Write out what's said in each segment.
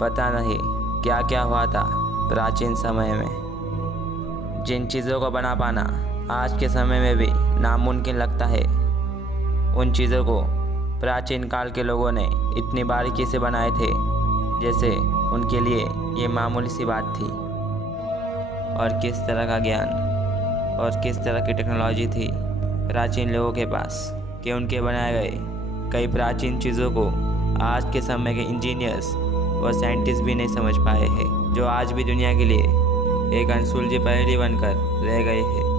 पता नहीं क्या क्या हुआ था प्राचीन समय में। जिन चीज़ों को बना पाना आज के समय में भी नामुमकिन लगता है, उन चीज़ों को प्राचीन काल के लोगों ने इतनी बारीकी से बनाए थे जैसे उनके लिए ये मामूली सी बात थी। और किस तरह का ज्ञान और किस तरह की टेक्नोलॉजी थी प्राचीन लोगों के पास कि उनके बनाए गए कई प्राचीन चीज़ों को आज के समय के इंजीनियर्स और साइंटिस्ट भी नहीं समझ पाए हैं, जो आज भी दुनिया के लिए एक अनसुलझी पहेली बनकर रह गए हैं।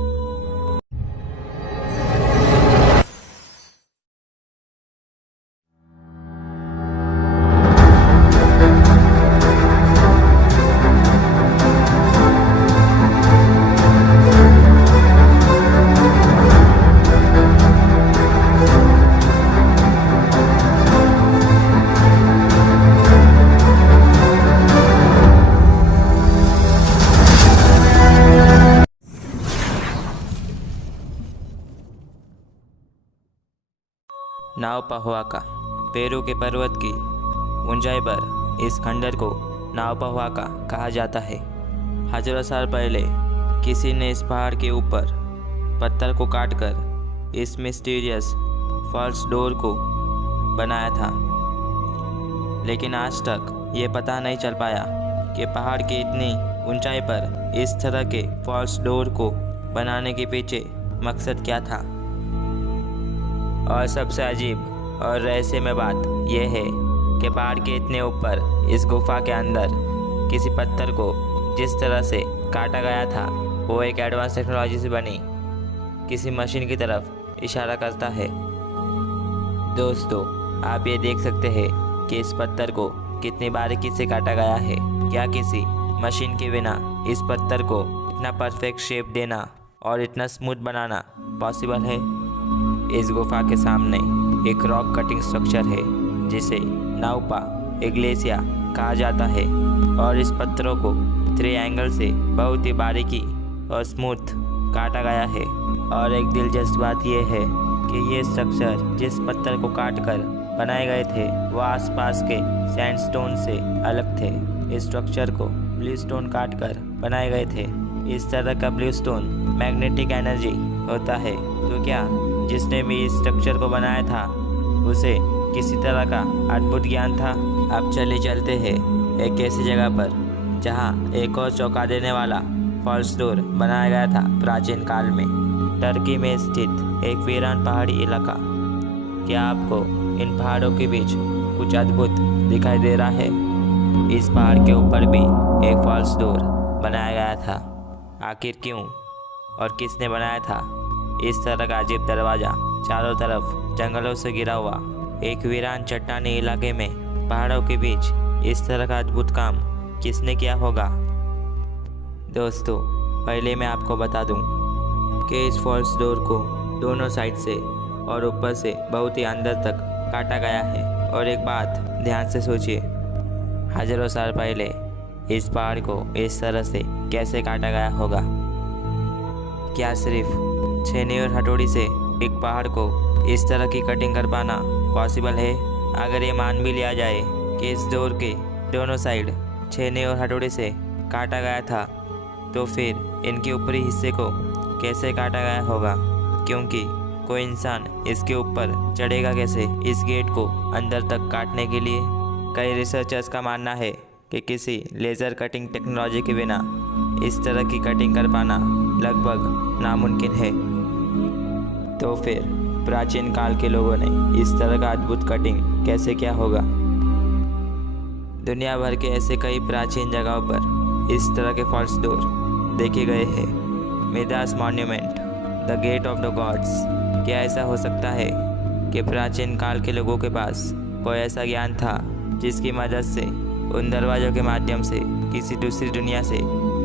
नाव पहुआका। पेरू के पर्वत की ऊंचाई पर इस खंडर को नाव पहुआका कहा जाता है। हजारों साल पहले किसी ने इस पहाड़ के ऊपर पत्थर को काटकर इस मिस्टीरियस फॉल्स डोर को बनाया था, लेकिन आज तक ये पता नहीं चल पाया कि पहाड़ की इतनी ऊंचाई पर इस तरह के फॉल्स डोर को बनाने के पीछे मकसद क्या था। और सबसे अजीब और रहस्यमय बात यह है कि पहाड़ के इतने ऊपर इस गुफा के अंदर किसी पत्थर को जिस तरह से काटा गया था वो एक एडवांस टेक्नोलॉजी से बनी किसी मशीन की तरफ इशारा करता है। दोस्तों, आप ये देख सकते हैं कि इस पत्थर को कितनी बारीकी से काटा गया है। क्या किसी मशीन के बिना इस पत्थर को इतना परफेक्ट शेप देना और इतना स्मूथ बनाना पॉसिबल है? इस गुफा के सामने एक रॉक कटिंग स्ट्रक्चर है जिसे नाउपा इग्लेसिया कहा जाता है, और इस पत्थरों को 3 एंगल से बहुत ही बारीकी और स्मूथ काटा गया है। और एक दिलचस्प बात यह है कि ये स्ट्रक्चर जिस पत्थर को काटकर बनाए गए थे वो आसपास के सैंडस्टोन से अलग थे। इस स्ट्रक्चर को ब्लू स्टोन काटकर बनाए गए थे। इस तरह का ब्लू स्टोन मैग्नेटिक एनर्जी होता है, तो क्या जिसने भी इस स्ट्रक्चर को बनाया था उसे किसी तरह का अद्भुत ज्ञान था। अब चले चलते हैं एक ऐसी जगह पर जहां एक और चौंका देने वाला फॉल्स डोर बनाया गया था प्राचीन काल में। टर्की में स्थित एक वीरान पहाड़ी इलाका। क्या आपको इन पहाड़ों के बीच कुछ अद्भुत दिखाई दे रहा है? इस पहाड़ के ऊपर भी एक फॉल्स डोर बनाया गया था। आखिर क्यों और किसने बनाया था इस तरह का अजीब दरवाज़ा? चारों तरफ जंगलों से घिरा हुआ एक वीरान चट्टानी इलाके में पहाड़ों के बीच इस तरह का अद्भुत काम किसने किया होगा? दोस्तों, पहले मैं आपको बता दूं कि इस फॉल्स डोर को दोनों साइड से और ऊपर से बहुत ही अंदर तक काटा गया है। और एक बात ध्यान से सोचिए, हजारों साल पहले इस पहाड़ को इस तरह से कैसे काटा गया होगा? क्या सिर्फ छेनी और हथौड़ी से एक पहाड़ को इस तरह की कटिंग कर पाना पॉसिबल है? अगर ये मान भी लिया जाए कि इस डोर के दोनों साइड छेनी और हथौड़ी से काटा गया था, तो फिर इनके ऊपरी हिस्से को कैसे काटा गया होगा? क्योंकि कोई इंसान इसके ऊपर चढ़ेगा कैसे इस गेट को अंदर तक काटने के लिए? कई रिसर्चर्स का मानना है कि किसी लेज़र कटिंग टेक्नोलॉजी के बिना इस तरह की कटिंग कर पाना लगभग नामुमकिन है। तो फिर प्राचीन काल के लोगों ने इस तरह का अद्भुत कटिंग कैसे किया होगा? दुनिया भर के ऐसे कई प्राचीन जगहों पर इस तरह के फॉल्स डोर देखे गए हैं। Midas monument, the gate of the gods. क्या ऐसा हो सकता है कि प्राचीन काल के लोगों के पास कोई ऐसा ज्ञान था जिसकी मदद से उन दरवाज़ों के माध्यम से किसी दूसरी दुनिया से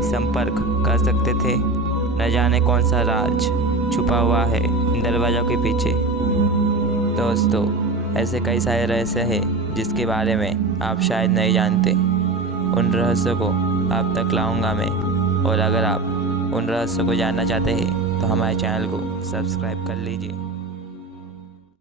संपर्क कर सकते थे? न जाने कौन सा राज छुपा हुआ है इन दरवाज़ों के पीछे। दोस्तों, ऐसे कई सारे रहस्य हैं जिसके बारे में आप शायद नहीं जानते। उन रहस्यों को आप तक लाऊंगा मैं, और अगर आप उन रहस्यों को जानना चाहते हैं तो हमारे चैनल को सब्सक्राइब कर लीजिए।